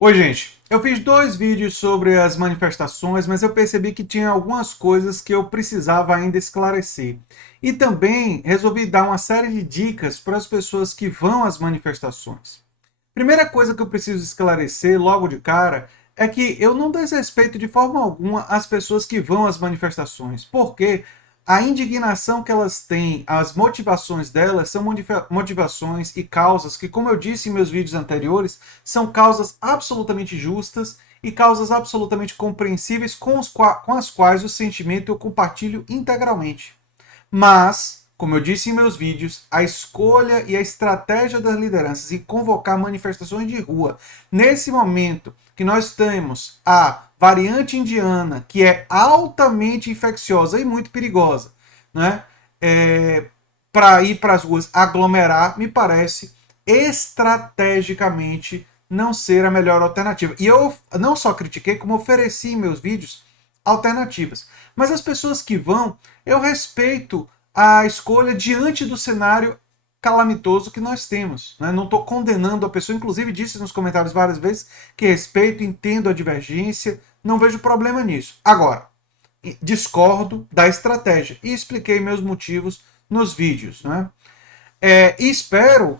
Oi, gente. Eu fiz dois vídeos sobre as manifestações, mas eu percebi que tinha algumas coisas que eu precisava ainda esclarecer. E também resolvi dar uma série de dicas para as pessoas que vão às manifestações. Primeira coisa que eu preciso esclarecer logo de cara é que eu não desrespeito de forma alguma as pessoas que vão às manifestações, porque a indignação que elas têm, as motivações delas são motivações e causas que, como eu disse em meus vídeos anteriores, são causas absolutamente justas e causas absolutamente compreensíveis com as quais o sentimento eu compartilho integralmente. Mas, como eu disse em meus vídeos, a escolha e a estratégia das lideranças em convocar manifestações de rua, nesse momento que nós temos a variante indiana, que é altamente infecciosa e muito perigosa, né? Para ir para as ruas aglomerar, me parece estrategicamente não ser a melhor alternativa. E eu não só critiquei, como ofereci em meus vídeos alternativas. Mas as pessoas que vão, eu respeito a escolha diante do cenário calamitoso que nós temos. Né? Não estou condenando a pessoa, inclusive disse nos comentários várias vezes que respeito, entendo a divergência, não vejo problema nisso. Agora, discordo da estratégia e expliquei meus motivos nos vídeos. Né? E espero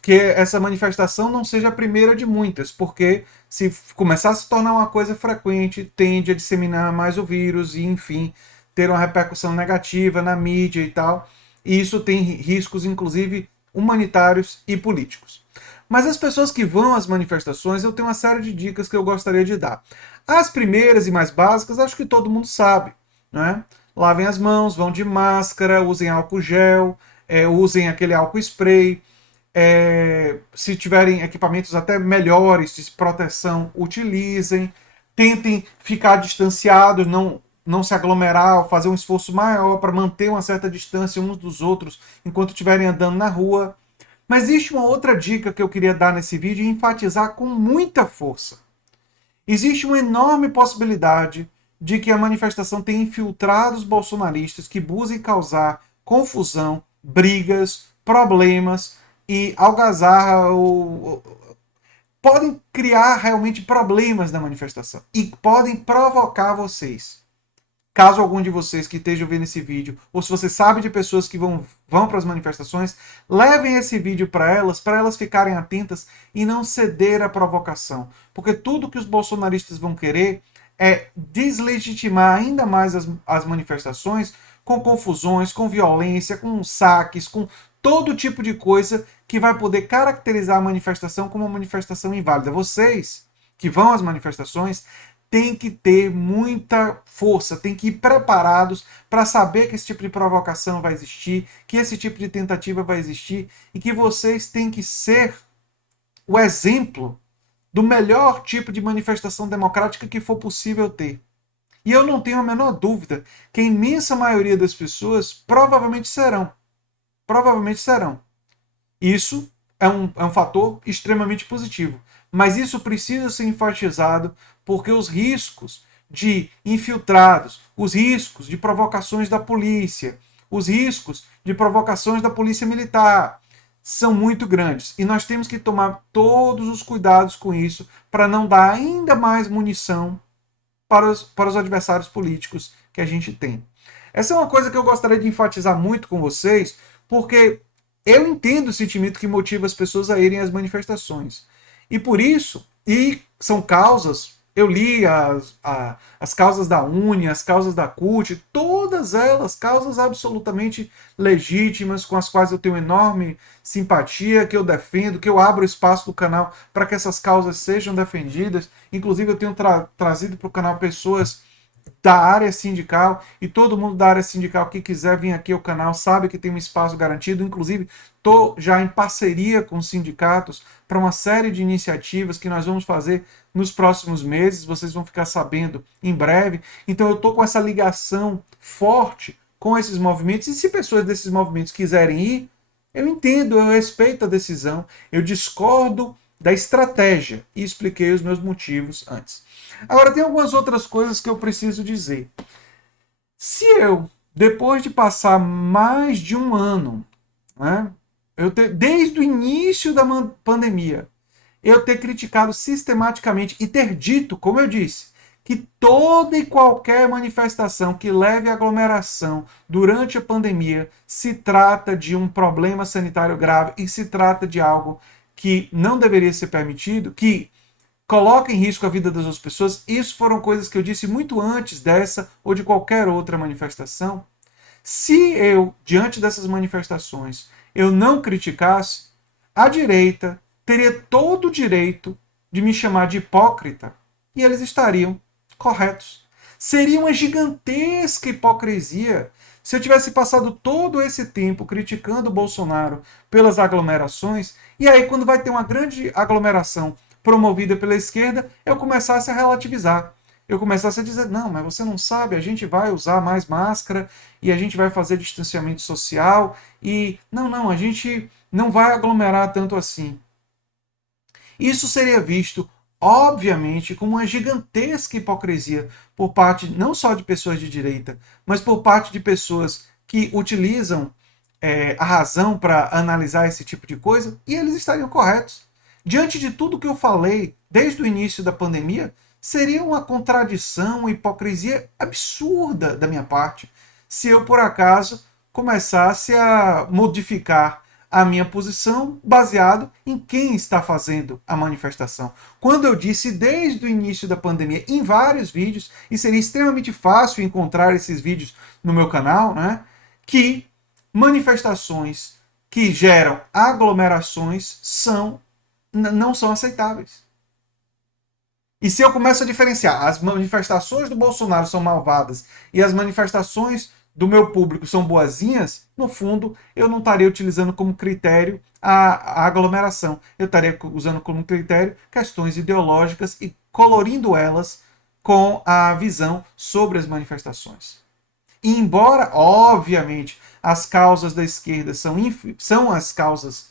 que essa manifestação não seja a primeira de muitas, porque se começar a se tornar uma coisa frequente, tende a disseminar mais o vírus e, enfim, ter uma repercussão negativa na mídia e tal. E isso tem riscos, inclusive, humanitários e políticos. Mas as pessoas que vão às manifestações, eu tenho uma série de dicas que eu gostaria de dar. As primeiras e mais básicas, acho que todo mundo sabe, né? Lavem as mãos, vão de máscara, usem álcool gel, usem aquele álcool spray. Se tiverem equipamentos até melhores de proteção, utilizem. Tentem ficar distanciados, não se aglomerar, fazer um esforço maior para manter uma certa distância uns dos outros enquanto estiverem andando na rua. Mas existe uma outra dica que eu queria dar nesse vídeo e enfatizar com muita força. Existe uma enorme possibilidade de que a manifestação tenha infiltrados bolsonaristas que busquem causar confusão, brigas, problemas e algazarra podem criar realmente problemas na manifestação e podem provocar vocês. Caso algum de vocês que estejam vendo esse vídeo, ou se você sabe de pessoas que vão para as manifestações, levem esse vídeo para elas ficarem atentas e não ceder à provocação. Porque tudo que os bolsonaristas vão querer é deslegitimar ainda mais as manifestações com confusões, com violência, com saques, com todo tipo de coisa que vai poder caracterizar a manifestação como uma manifestação inválida. Vocês que vão às manifestações tem que ter muita força, tem que ir preparados para saber que esse tipo de provocação vai existir, que esse tipo de tentativa vai existir e que vocês têm que ser o exemplo do melhor tipo de manifestação democrática que for possível ter. E eu não tenho a menor dúvida que a imensa maioria das pessoas provavelmente serão. Provavelmente serão. Isso é um fator extremamente positivo. Mas isso precisa ser enfatizado porque os riscos de infiltrados, os riscos de provocações da polícia, os riscos de provocações da polícia militar são muito grandes. E nós temos que tomar todos os cuidados com isso para não dar ainda mais munição para os adversários políticos que a gente tem. Essa é uma coisa que eu gostaria de enfatizar muito com vocês, porque eu entendo o sentimento que motiva as pessoas a irem às manifestações. E por isso, e são causas, eu li as causas da Uni, as causas da CUT, todas elas causas absolutamente legítimas, com as quais eu tenho enorme simpatia, que eu defendo, que eu abro espaço do canal para que essas causas sejam defendidas. Inclusive, eu tenho trazido para o canal pessoas da área sindical e todo mundo da área sindical que quiser vir aqui ao canal sabe que tem um espaço garantido. Inclusive, estou já em parceria com os sindicatos para uma série de iniciativas que nós vamos fazer nos próximos meses. Vocês vão ficar sabendo em breve. Então, eu estou com essa ligação forte com esses movimentos. E se pessoas desses movimentos quiserem ir, eu entendo, eu respeito a decisão, eu discordo da estratégia e expliquei os meus motivos antes. Agora, tem algumas outras coisas que eu preciso dizer. Se eu, depois de passar mais de um ano, né, desde o início da pandemia, eu ter criticado sistematicamente e ter dito, como eu disse, que toda e qualquer manifestação que leve à aglomeração durante a pandemia se trata de um problema sanitário grave e se trata de algo que não deveria ser permitido, que coloca em risco a vida das outras pessoas. Isso foram coisas que eu disse muito antes dessa ou de qualquer outra manifestação. Se eu, diante dessas manifestações, eu não criticasse, a direita teria todo o direito de me chamar de hipócrita e eles estariam corretos. Seria uma gigantesca hipocrisia se eu tivesse passado todo esse tempo criticando o Bolsonaro pelas aglomerações e aí quando vai ter uma grande aglomeração promovida pela esquerda, eu começasse a relativizar. Eu começasse a dizer, não, mas você não sabe, a gente vai usar mais máscara e a gente vai fazer distanciamento social e não, a gente não vai aglomerar tanto assim. Isso seria visto, obviamente, como uma gigantesca hipocrisia por parte não só de pessoas de direita, mas por parte de pessoas que utilizam a razão para analisar esse tipo de coisa, e eles estariam corretos. Diante de tudo que eu falei desde o início da pandemia, seria uma contradição, uma hipocrisia absurda da minha parte se eu, por acaso, começasse a modificar a minha posição baseado em quem está fazendo a manifestação. Quando eu disse desde o início da pandemia em vários vídeos, e seria extremamente fácil encontrar esses vídeos no meu canal, né, que manifestações que geram aglomerações não são aceitáveis. E se eu começo a diferenciar as manifestações do Bolsonaro são malvadas e as manifestações do meu público são boazinhas, no fundo, eu não estaria utilizando como critério a aglomeração. Eu estaria usando como critério questões ideológicas e colorindo elas com a visão sobre as manifestações. E embora, obviamente, as causas da esquerda são as causas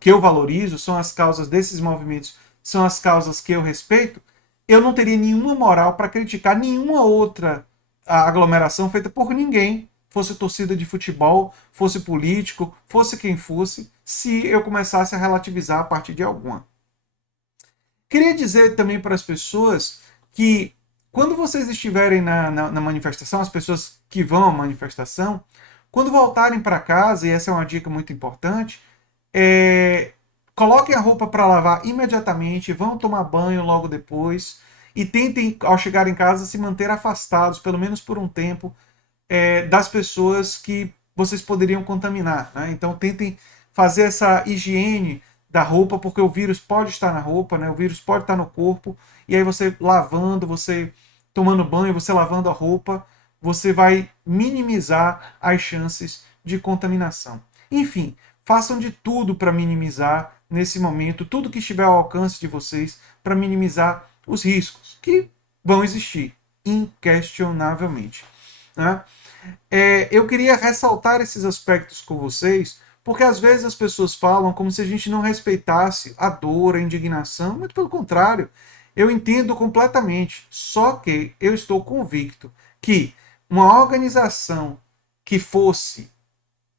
que eu valorizo, são as causas desses movimentos, são as causas que eu respeito, eu não teria nenhuma moral para criticar nenhuma outra aglomeração feita por ninguém, fosse torcida de futebol, fosse político, fosse quem fosse, se eu começasse a relativizar a partir de alguma. Queria dizer também para as pessoas que quando vocês estiverem na manifestação, as pessoas que vão à manifestação, quando voltarem para casa, e essa é uma dica muito importante, coloquem a roupa para lavar imediatamente, vão tomar banho logo depois e tentem, ao chegar em casa, se manter afastados, pelo menos por um tempo, das pessoas que vocês poderiam contaminar. Né? Então tentem fazer essa higiene da roupa, porque o vírus pode estar na roupa, né? O vírus pode estar no corpo, e aí você lavando, você tomando banho, você lavando a roupa, você vai minimizar as chances de contaminação. Enfim, façam de tudo para minimizar nesse momento, tudo que estiver ao alcance de vocês, para minimizar os riscos, que vão existir, inquestionavelmente. Né? Eu queria ressaltar esses aspectos com vocês, porque às vezes as pessoas falam como se a gente não respeitasse a dor, a indignação, muito pelo contrário. Eu entendo completamente, só que eu estou convicto que uma organização que fosse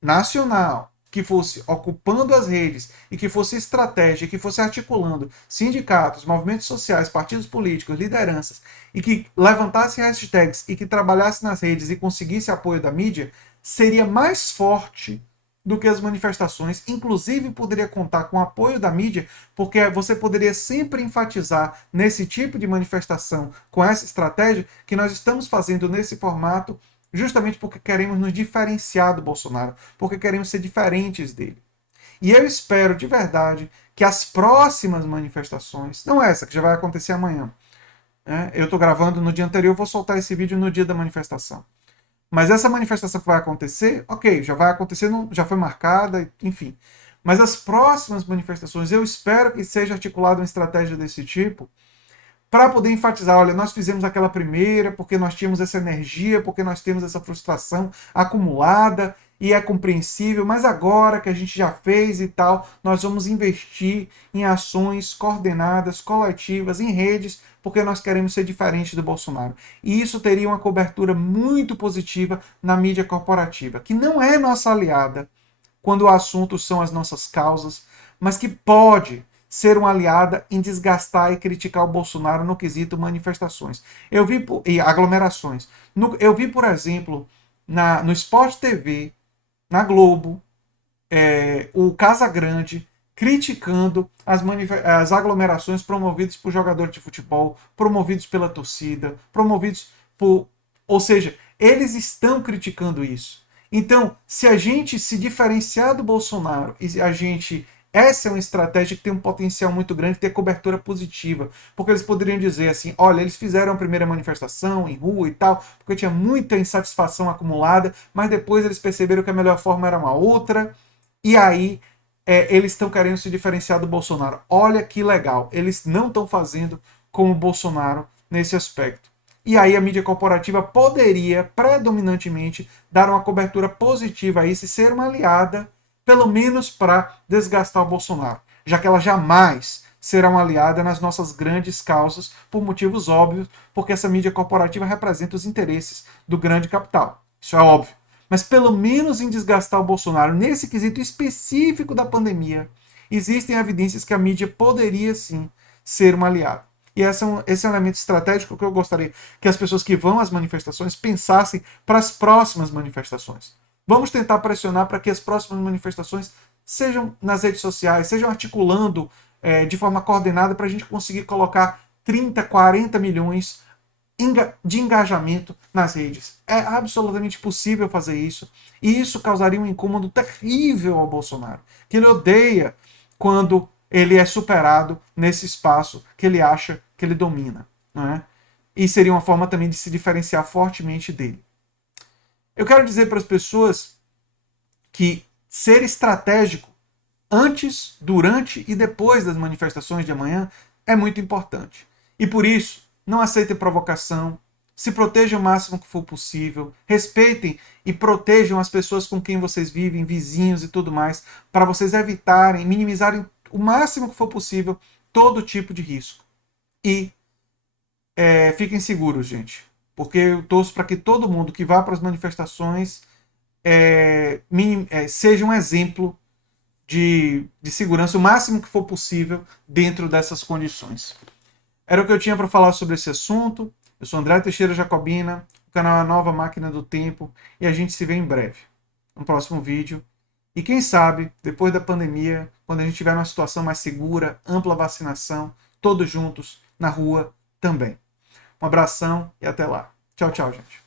nacional, que fosse ocupando as redes e que fosse estratégia, que fosse articulando sindicatos, movimentos sociais, partidos políticos, lideranças, e que levantasse hashtags e que trabalhasse nas redes e conseguisse apoio da mídia, seria mais forte do que as manifestações, inclusive poderia contar com o apoio da mídia, porque você poderia sempre enfatizar nesse tipo de manifestação, com essa estratégia, que nós estamos fazendo nesse formato justamente porque queremos nos diferenciar do Bolsonaro, porque queremos ser diferentes dele. E eu espero de verdade que as próximas manifestações, não essa, que já vai acontecer amanhã, né? Eu estou gravando no dia anterior, vou soltar esse vídeo no dia da manifestação. Mas essa manifestação que vai acontecer, ok, já vai acontecer, já foi marcada, enfim. Mas as próximas manifestações, eu espero que seja articulada uma estratégia desse tipo, para poder enfatizar, olha, nós fizemos aquela primeira porque nós tínhamos essa energia, porque nós temos essa frustração acumulada e é compreensível, mas agora que a gente já fez e tal, nós vamos investir em ações coordenadas, coletivas, em redes, porque nós queremos ser diferentes do Bolsonaro. E isso teria uma cobertura muito positiva na mídia corporativa, que não é nossa aliada quando o assunto são as nossas causas, mas que pode ser uma aliada em desgastar e criticar o Bolsonaro no quesito manifestações. E aglomerações. Eu vi, por exemplo, no Sport TV, na Globo, o Casagrande criticando as aglomerações promovidas por jogadores de futebol, promovidos pela torcida, promovidos por. Ou seja, eles estão criticando isso. Então, se a gente se diferenciar do Bolsonaro e a gente. Essa é uma estratégia que tem um potencial muito grande de ter cobertura positiva. Porque eles poderiam dizer assim: olha, eles fizeram a primeira manifestação em rua e tal, porque tinha muita insatisfação acumulada, mas depois eles perceberam que a melhor forma era uma outra, e aí eles estão querendo se diferenciar do Bolsonaro. Olha que legal, eles não estão fazendo como o Bolsonaro nesse aspecto. E aí a mídia corporativa poderia, predominantemente, dar uma cobertura positiva a isso e ser uma aliada, pelo menos para desgastar o Bolsonaro, já que ela jamais será uma aliada nas nossas grandes causas, por motivos óbvios, porque essa mídia corporativa representa os interesses do grande capital. Isso é óbvio. Mas pelo menos em desgastar o Bolsonaro, nesse quesito específico da pandemia, existem evidências que a mídia poderia sim ser uma aliada. E esse é um elemento estratégico que eu gostaria que as pessoas que vão às manifestações pensassem para as próximas manifestações. Vamos tentar pressionar para que as próximas manifestações sejam nas redes sociais, sejam articulando de forma coordenada para a gente conseguir colocar 30, 40 milhões de engajamento nas redes. É absolutamente possível fazer isso. E isso causaria um incômodo terrível ao Bolsonaro, que ele odeia quando ele é superado nesse espaço que ele acha que ele domina. Não é? E seria uma forma também de se diferenciar fortemente dele. Eu quero dizer para as pessoas que ser estratégico antes, durante e depois das manifestações de amanhã é muito importante. E por isso, não aceitem provocação, se protejam o máximo que for possível, respeitem e protejam as pessoas com quem vocês vivem, vizinhos e tudo mais, para vocês evitarem, minimizarem o máximo que for possível todo tipo de risco. E fiquem seguros, gente, porque eu torço para que todo mundo que vá para as manifestações seja um exemplo de segurança o máximo que for possível dentro dessas condições. Era o que eu tinha para falar sobre esse assunto. Eu sou André Teixeira Jacobina, o canal é a Nova Máquina do Tempo, e a gente se vê em breve, no próximo vídeo. E quem sabe, depois da pandemia, quando a gente tiver uma situação mais segura, ampla vacinação, todos juntos, na rua também. Um abração e até lá. Tchau, tchau, gente.